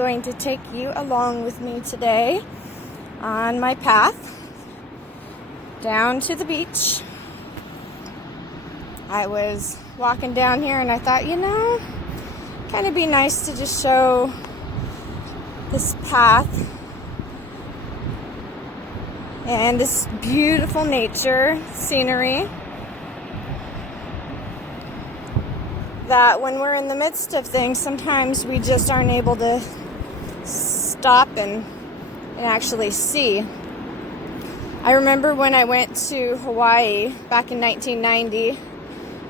going to take you along with me today on my path down to the beach. I was walking down here and I thought, kind of be nice to just show this path and this beautiful nature scenery that when we're in the midst of things, sometimes we just aren't able to stop and actually see. I remember when I went to Hawaii back in 1990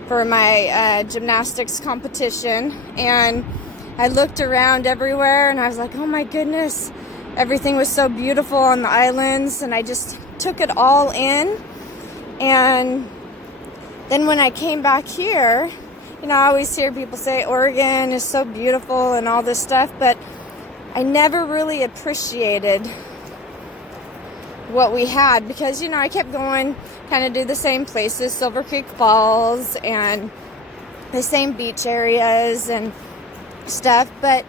for my gymnastics competition, and I looked around everywhere and I was like, oh my goodness, everything was so beautiful on the islands, and I just took it all in. And then when I came back here, I always hear people say Oregon is so beautiful and all this stuff, but I never really appreciated what we had because, I kept going, kind of do the same places, Silver Creek Falls and the same beach areas and stuff. But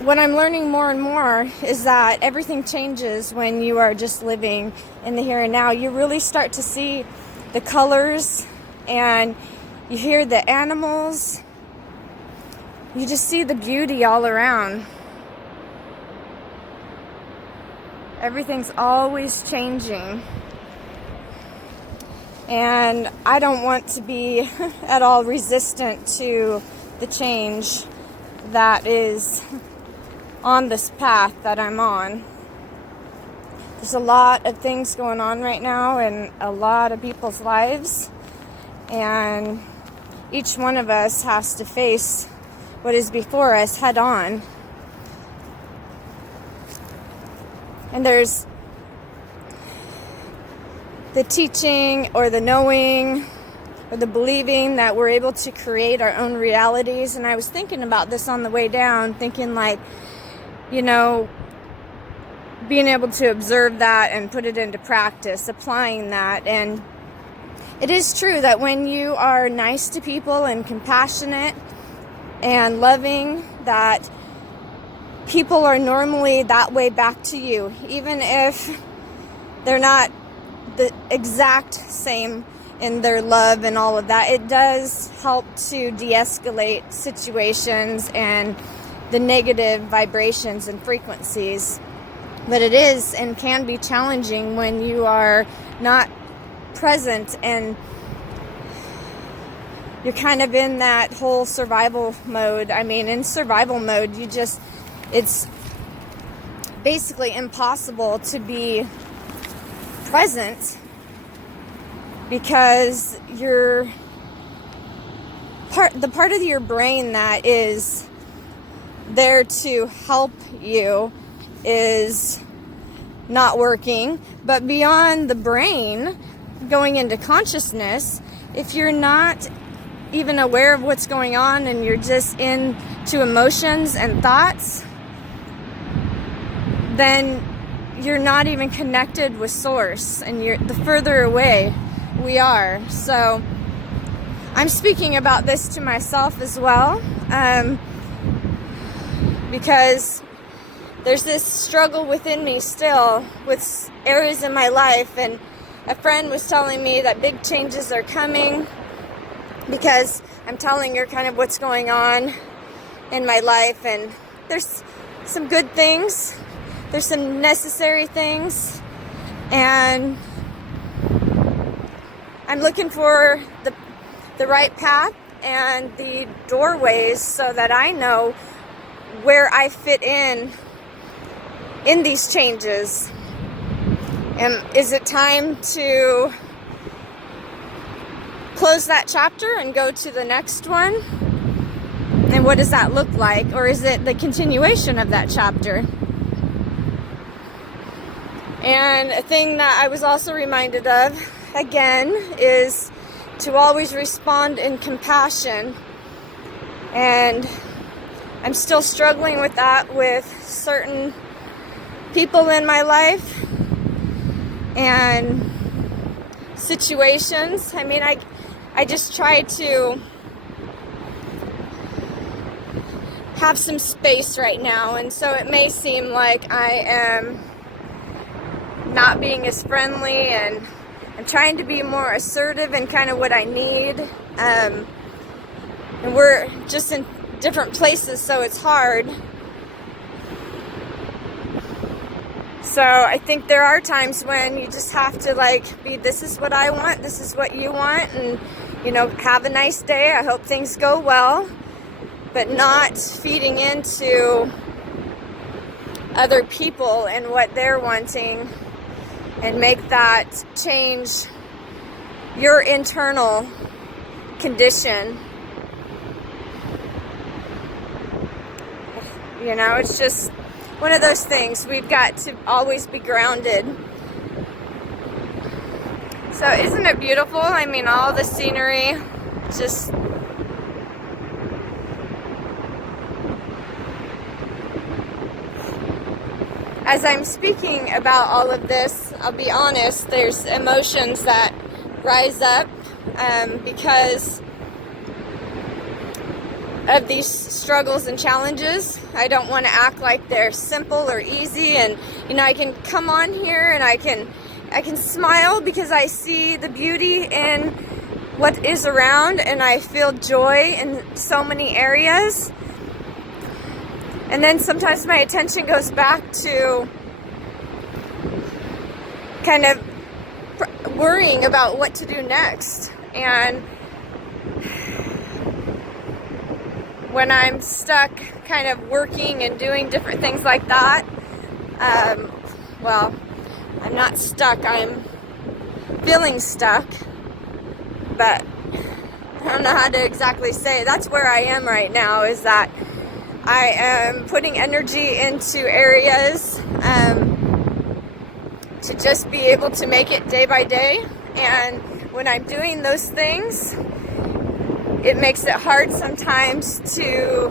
what I'm learning more and more is that everything changes when you are just living in the here and now. You really start to see the colors and you hear the animals. You just see the beauty all around. Everything's always changing. And I don't want to be at all resistant to the change that is on this path that I'm on. There's a lot of things going on right now in a lot of people's lives, and each one of us has to face what is before us head on. And there's the teaching or the knowing or the believing that we're able to create our own realities. And I was thinking about this on the way down, thinking being able to observe that and put it into practice, applying that. And it is true that when you are nice to people and compassionate and loving, that people are normally that way back to you, even if they're not the exact same in their love and all of that. It does help to de-escalate situations and the negative vibrations and frequencies. But it is and can be challenging when you are not present and you're kind of in that whole survival mode. In survival mode, it's basically impossible to be present because the part of your brain that is there to help you is not working. But beyond the brain, going into consciousness, if you're not even aware of what's going on and you're just into emotions and thoughts, then you're not even connected with source, and the further away we are. So I'm speaking about this to myself as well, because there's this struggle within me still with areas in my life, and a friend was telling me that big changes are coming because I'm telling her kind of what's going on in my life, and there's some good things, there's some necessary things, and I'm looking for the right path and the doorways so that I know where I fit in these changes. And is it time to close that chapter and go to the next one? And what does that look like? Or is it the continuation of that chapter? And a thing that I was also reminded of, again, is to always respond in compassion. And I'm still struggling with that with certain people in my life and situations. I just try to have some space right now, and so it may seem like I am not being as friendly, and I'm trying to be more assertive in kind of what I need. And we're just in different places, so it's hard. So I think there are times when you just have to like be, this is what I want, this is what you want, and you know, have a nice day, I hope things go well, but not feeding into other people and what they're wanting, and make that change your internal condition. You know, it's just one of those things. We've got to always be grounded. So isn't it beautiful? I mean, all the scenery, just as I'm speaking about all of this, I'll be honest, there's emotions that rise up because of these struggles and challenges. I don't want to act like they're simple or easy, and you know, I can come on here and I can smile because I see the beauty in what is around, and I feel joy in so many areas. And then sometimes my attention goes back to kind of worrying about what to do next. And when I'm stuck kind of working and doing different things like that, well, I'm not stuck, I'm feeling stuck, but I don't know how to exactly say it. That's where I am right now, is that I am putting energy into areas to just be able to make it day by day, and when I'm doing those things, it makes it hard sometimes to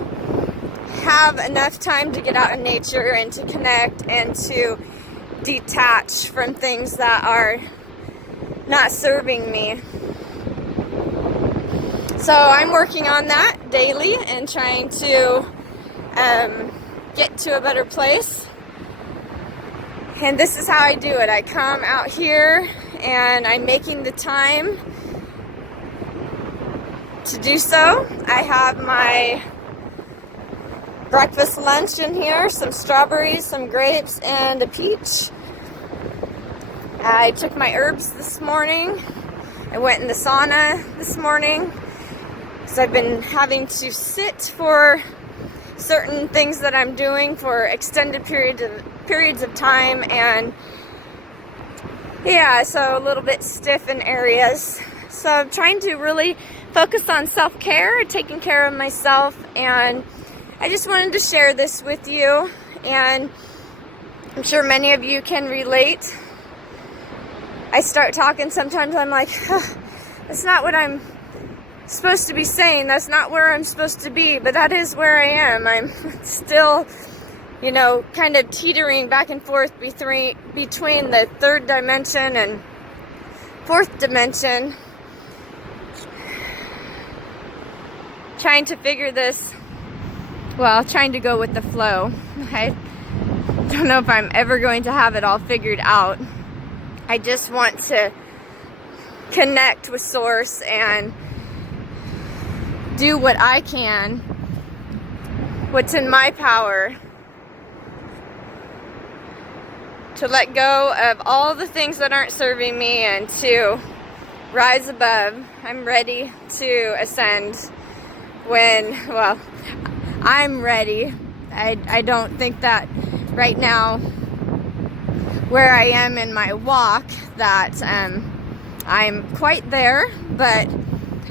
have enough time to get out in nature and to connect and to detach from things that are not serving me. So I'm working on that daily and trying to get to a better place. And this is how I do it. I come out here and I'm making the time to do so. I have my breakfast lunch in here, some strawberries, some grapes, and a peach. I took my herbs this morning. I went in the sauna this morning because I've been having to sit for certain things that I'm doing for extended periods of time, and yeah, so a little bit stiff in areas. So I'm trying to really focus on self-care, taking care of myself, and I just wanted to share this with you, and I'm sure many of you can relate. I start talking, sometimes I'm like, that's not what I'm supposed to be saying, that's not where I'm supposed to be, but that is where I am. I'm still, you know, kind of teetering back and forth between the third dimension and fourth dimension, trying to figure this, well, trying to go with the flow. I don't know if I'm ever going to have it all figured out. I just want to connect with Source and do what I can, what's in my power, to let go of all the things that aren't serving me and to rise above. I'm ready to ascend when, well, I'm ready. I don't think that right now, where I am in my walk, that I'm quite there, but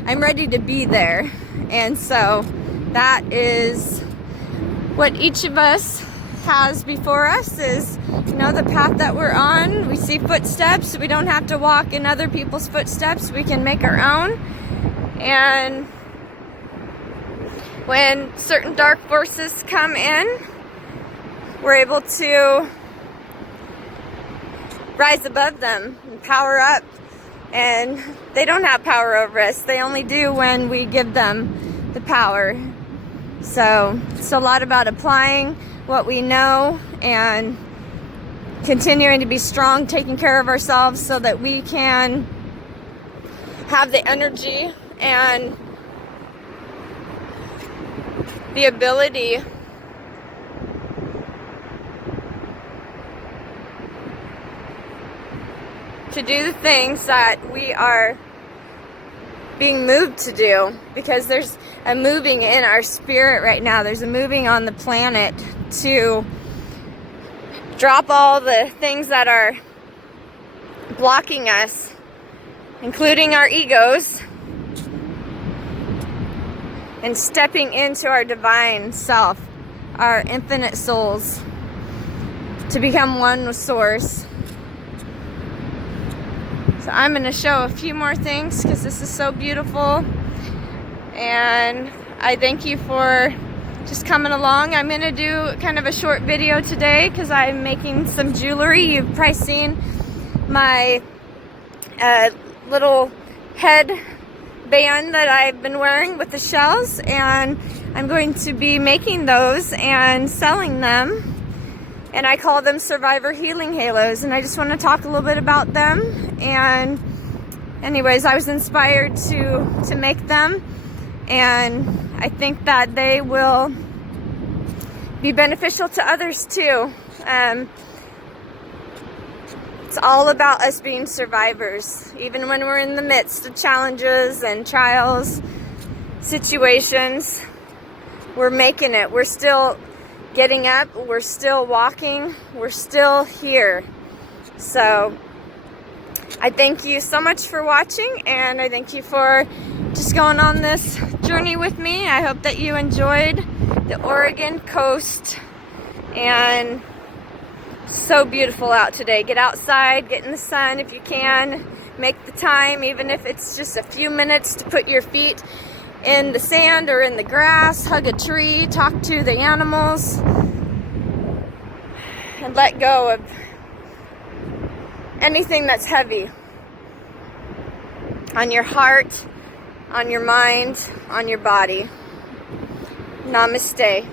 I'm ready to be there. And so that is what each of us has before us, is, you know, the path that we're on. We see footsteps. We don't have to walk in other people's footsteps. We can make our own. And when certain dark forces come in, we're able to rise above them and power up. And they don't have power over us. They only do when we give them the power. So it's a lot about applying what we know and continuing to be strong, taking care of ourselves so that we can have the energy and the ability to do the things that we are being moved to do, because there's a moving in our spirit right now. There's a moving on the planet to drop all the things that are blocking us, including our egos, and stepping into our divine self, our infinite souls, to become one with Source. So I'm going to show a few more things because this is so beautiful, and I thank you for just coming along. I'm going to do kind of a short video today because I'm making some jewelry. You've probably seen my little head band that I've been wearing with the shells, and I'm going to be making those and selling them, and I call them Survivor Healing Halos, and I just want to talk a little bit about them. And anyways, I was inspired to make them, and I think that they will be beneficial to others too. It's all about us being survivors, even when we're in the midst of challenges and trials, situations. We're making it. We're still getting up. We're still walking. We're still here. So I thank you so much for watching, and I thank you for just going on this journey with me. I hope that you enjoyed the Oregon coast, and so beautiful out today. Get outside, get in the sun if you can. Make the time, even if it's just a few minutes, to put your feet in the sand or in the grass, hug a tree, talk to the animals, and let go of anything that's heavy on your heart, on your mind, on your body. Namaste.